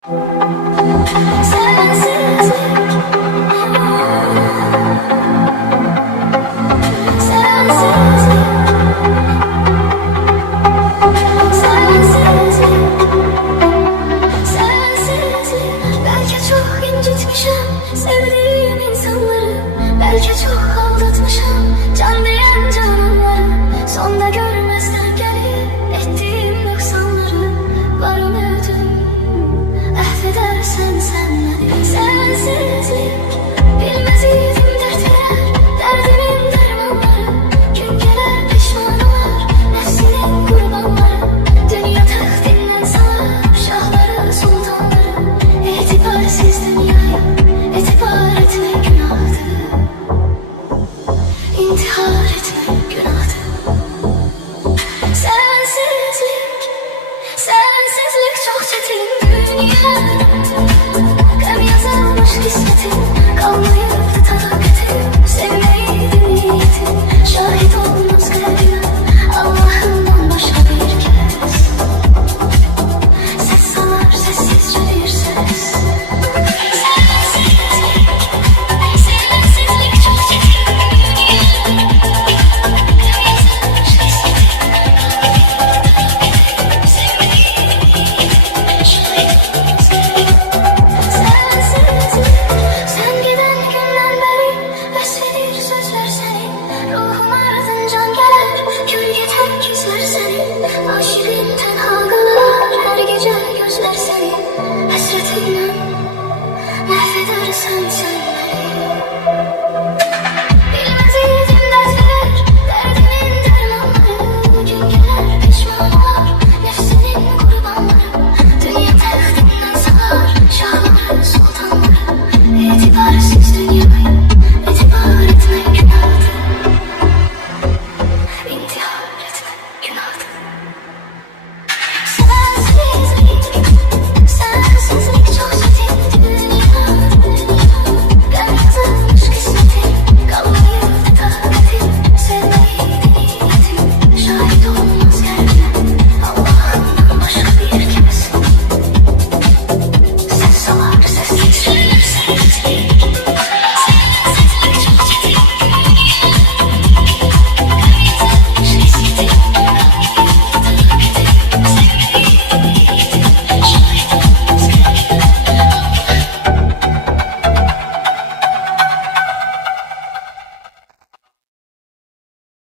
Belki çok incitmişim sevdiğim insanları, belki çok aldatmışım can diyen cananları. Sonda görmezden gelip ettiğim noksanları var umudum, affedersen sen beni. Sensizlik bilmez idim dert veren derdimin dermanları. Gün gelir pişman olur nefsinin kurbanları. Dünya taht dinlen sana şahları sultanları. İtibarsız dünyaya itibar etmek günahtır. İntihar etmek günahtır. Sensizlik çok çetin dünya. Gam yazılmış kismetim, kalmayıp takatim. Sevmeydi niyetim, şahit olmaz kalbim Allah'ından başka bir kez. Ses salar sessizce bir ses. Sensizlik çok çetin dünya. Gam yazılmış kismetim, kalmayıp sevmeydi şahit olmaz kalbim. Sen giden günden beri beslenir sözler senin. Ruhum ardın can gelir, gölge tek yüzler senin. Aşığın tenha kalır, her gece gözler senin. Hasretinden mahvedersen sen.